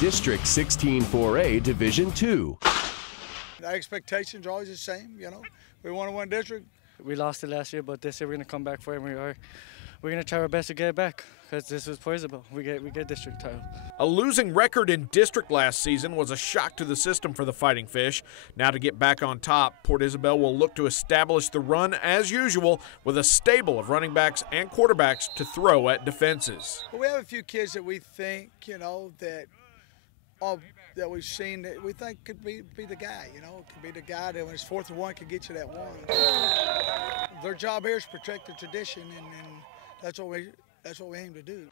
District 16-4A Division II. The expectations are always the same, you know. We want to win district. We lost it last year, but this year we're going to come back for it. We're going to try our best to get it back because this is possible. We get district title. A losing record in district last season was a shock to the system for the Fighting Fish. Now to get back on top, Port Isabel will look to establish the run as usual with a stable of running backs and quarterbacks to throw at defenses. Well, we have a few kids that we think, you know, that we've seen that we think could be the guy, you know, could be the guy that when it's 4th and 1 could get you that one. Their job here is to protect the tradition, and that's what we aim to do.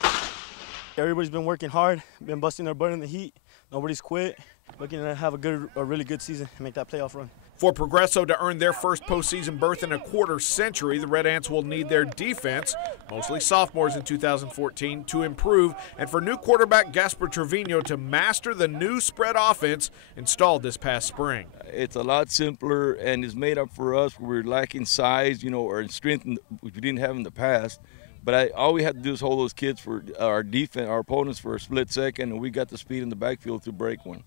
Everybody's been working hard, been busting their butt in the heat. Nobody's quit. Looking to have a really good season and make that playoff run. For Progresso to earn their first postseason berth in a quarter century, the Red Ants will need their defense, mostly sophomores in 2014, to improve, and for new quarterback Gasper Trevino to master the new spread offense installed this past spring. It's a lot simpler and is made up for us. We're lacking size, you know, or strength which we didn't have in the past. But all we had to do is hold those kids for our defense, our opponents for a split second, and we got the speed in the backfield to break one.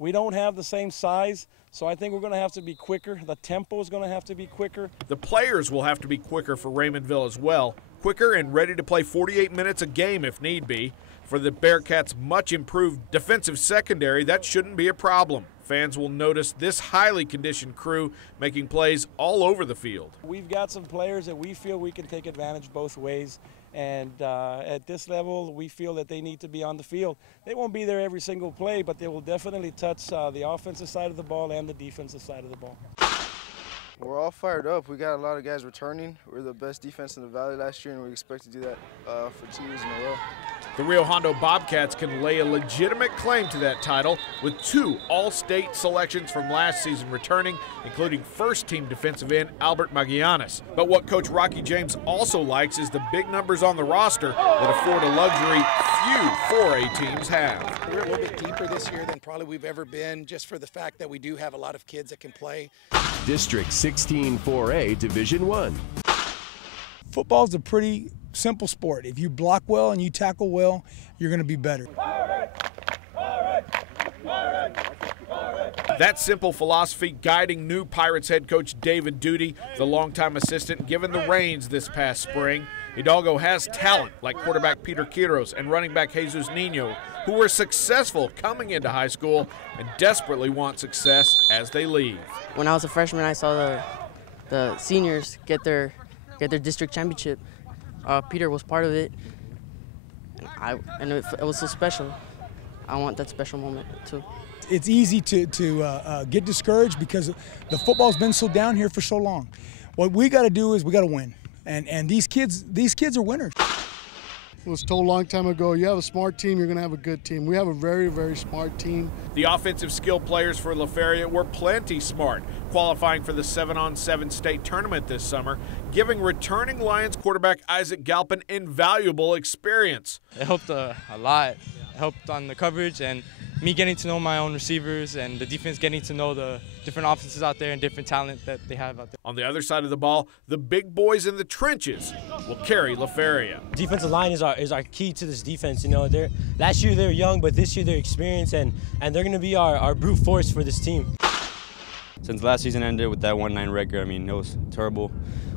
We don't have the same size, so I think we're going to have to be quicker. The tempo is going to have to be quicker. The players will have to be quicker for Raymondville as well, quicker and ready to play 48 minutes a game if need be. For the Bearcats' much improved defensive secondary, that shouldn't be a problem. Fans will notice this highly conditioned crew making plays all over the field. We've got some players that we feel we can take advantage both ways, and at this level we feel that they need to be on the field. They won't be there every single play, but they will definitely touch the offensive side of the ball and the defensive side of the ball. We're all fired up. We got a lot of guys returning. We're the best defense in the Valley last year, and we expect to do that for 2 years in a row. The Rio Hondo Bobcats can lay a legitimate claim to that title with 2 All-State selections from last season returning, including first-team defensive end Albert Magianis. But what Coach Rocky James also likes is the big numbers on the roster that afford a luxury few 4A teams have. We're a little bit deeper this year than probably we've ever been, just for the fact that we do have a lot of kids that can play. District 16-4A Division I. Football's a pretty simple sport. If you block well and you tackle well, you're going to be better. That simple philosophy guiding new Pirates head coach David Duty, the longtime assistant given the reins this past spring. Hidalgo has talent like quarterback Peter Quiros and running back Jesus Nino, who were successful coming into high school and desperately want success as they leave. When I was a freshman, I saw the seniors get their district championship. Peter was part of it, and it was so special. I want that special moment too. It's easy to get discouraged because the football's been so down here for so long. What we got to do is we got to win, and these kids are winners. It was told a long time ago, you have a smart team, you're going to have a good team. We have a very, very smart team. The offensive skill players for La Feria were plenty smart, qualifying for the 7-on-7 state tournament this summer, giving returning Lions quarterback Isaac Galpin invaluable experience. It helped a lot. It helped on the coverage and me getting to know my own receivers and the defense getting to know the different offenses out there and different talent that they have out there. On the other side of the ball, the big boys in the trenches will carry La Feria. Defensive line is our key to this defense. You know, last year they were young, but this year they're experienced, and they're going to be our brute force for this team. Since last season ended with that 1-9 record, I mean, it was terrible.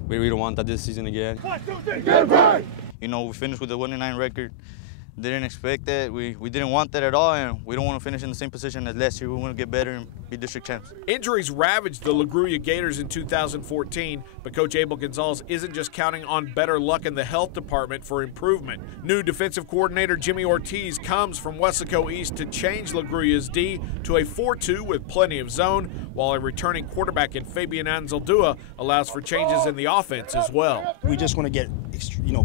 We don't want that this season again. 1, 2, 3, get right! You know, we finished with a 1-9 record. Didn't expect that. We didn't want that at all, and we don't want to finish in the same position as last year. We want to get better and be district champs. Injuries ravaged the La Grulla Gators in 2014, but Coach Abel Gonzalez isn't just counting on better luck in the health department for improvement. New defensive coordinator Jimmy Ortiz comes from Weslaco East to change La Grulla's D to a 4-2 with plenty of zone, while a returning quarterback in Fabian Anzaldúa allows for changes in the offense as well. We just want to get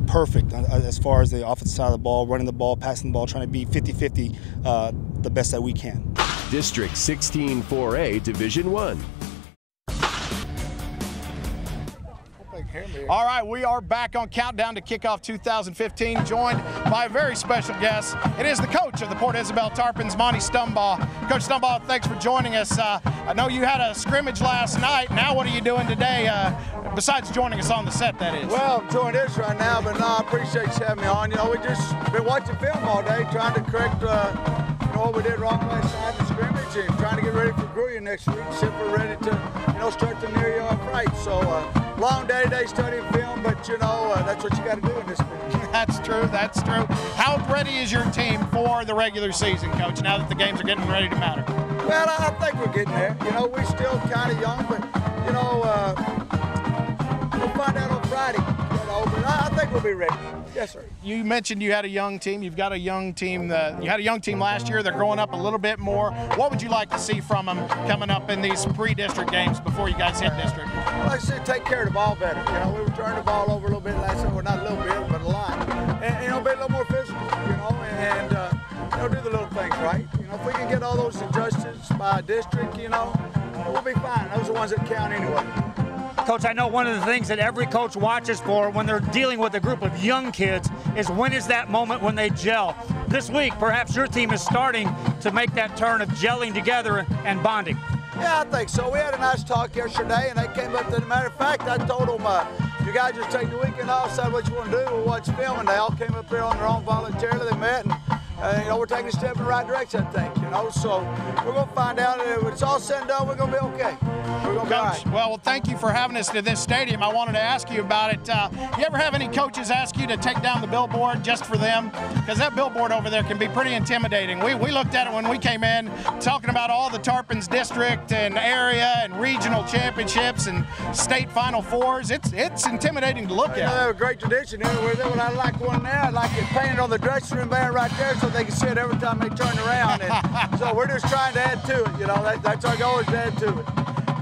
perfect as far as the offensive side of the ball, running the ball, passing the ball, trying to be 50-50 the best that we can. District 16-4A Division I. Hope I All right, we are back on Countdown to Kickoff 2015, joined by a very special guest. It is the coach of the Port Isabel Tarpons, Monty Stumbaugh. Coach Stumbaugh, thanks for joining us. I know you had a scrimmage last night. Now what are you doing today, besides joining us on the set, that is? Well, I'm doing this right now, but no, I appreciate you having me on. You know, we just been watching film all day, trying to correct what we did wrong last night in the scrimmage and trying to get ready for Grande next week, see if we're ready to, start the new year off right. So, long day today studying film, but, that's what you got to do in this film. That's true, that's true. How ready is your team for the regular season, Coach, now that the games are getting ready to matter? Well, I think we're getting there. We're still kind of young, but, we'll find out on Friday, but I think we'll be ready. Yes, sir. You mentioned you had a young team. You've got a young team. You had a young team last year. They're growing up a little bit more. What would you like to see from them coming up in these pre-district games before you guys hit district? Well, I said take care of the ball better. We were turning the ball over a little bit last time. Well, not a little bit, but a lot. And be a little more physical, and do the little things right. If we can get all those adjustments by district, we'll be fine. Those are the ones that count anyway. Coach, I know one of the things that every coach watches for when they're dealing with a group of young kids is when is that moment when they gel. This week, perhaps your team is starting to make that turn of gelling together and bonding. Yeah, I think so. We had a nice talk yesterday, and they came up to the matter of fact, I told them, you guys just take the weekend off, decide what you want to do, we'll watch film, and they all came up here on their own voluntarily. They met, and we're taking a step in the right direction, I think, so we're going to find out if it's all said and done, we're going to be okay. We're going to be all right. Well, thank you for having us to this stadium. I wanted to ask you about it. You ever have any coaches ask you to take down the billboard just for them? Because that billboard over there can be pretty intimidating. We looked at it when we came in, talking about all the Tarpons district and area and regional championships and state Final Fours. It's intimidating to look at. They have a great tradition here. When I like one there, I like it painted on the dressing room banner right there so they can see it every time they turn around. And so we're just trying to add to it. That's our goal, is to add to it.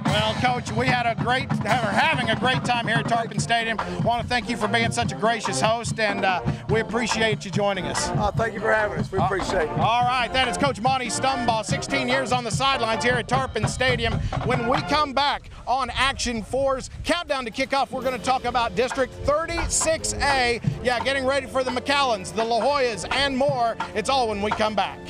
Well, Coach, we had having a great time here at Tarpon Stadium. I want to thank you for being such a gracious host, and we appreciate you joining us. Thank you for having us. We appreciate it. All right, that is Coach Monty Stumbaugh, 16 years on the sidelines here at Tarpon Stadium. When we come back on Action 4's Countdown to Kickoff, we're going to talk about District 36A. Yeah, getting ready for the McAllens, the La Joyas, and more. It's all when we come back.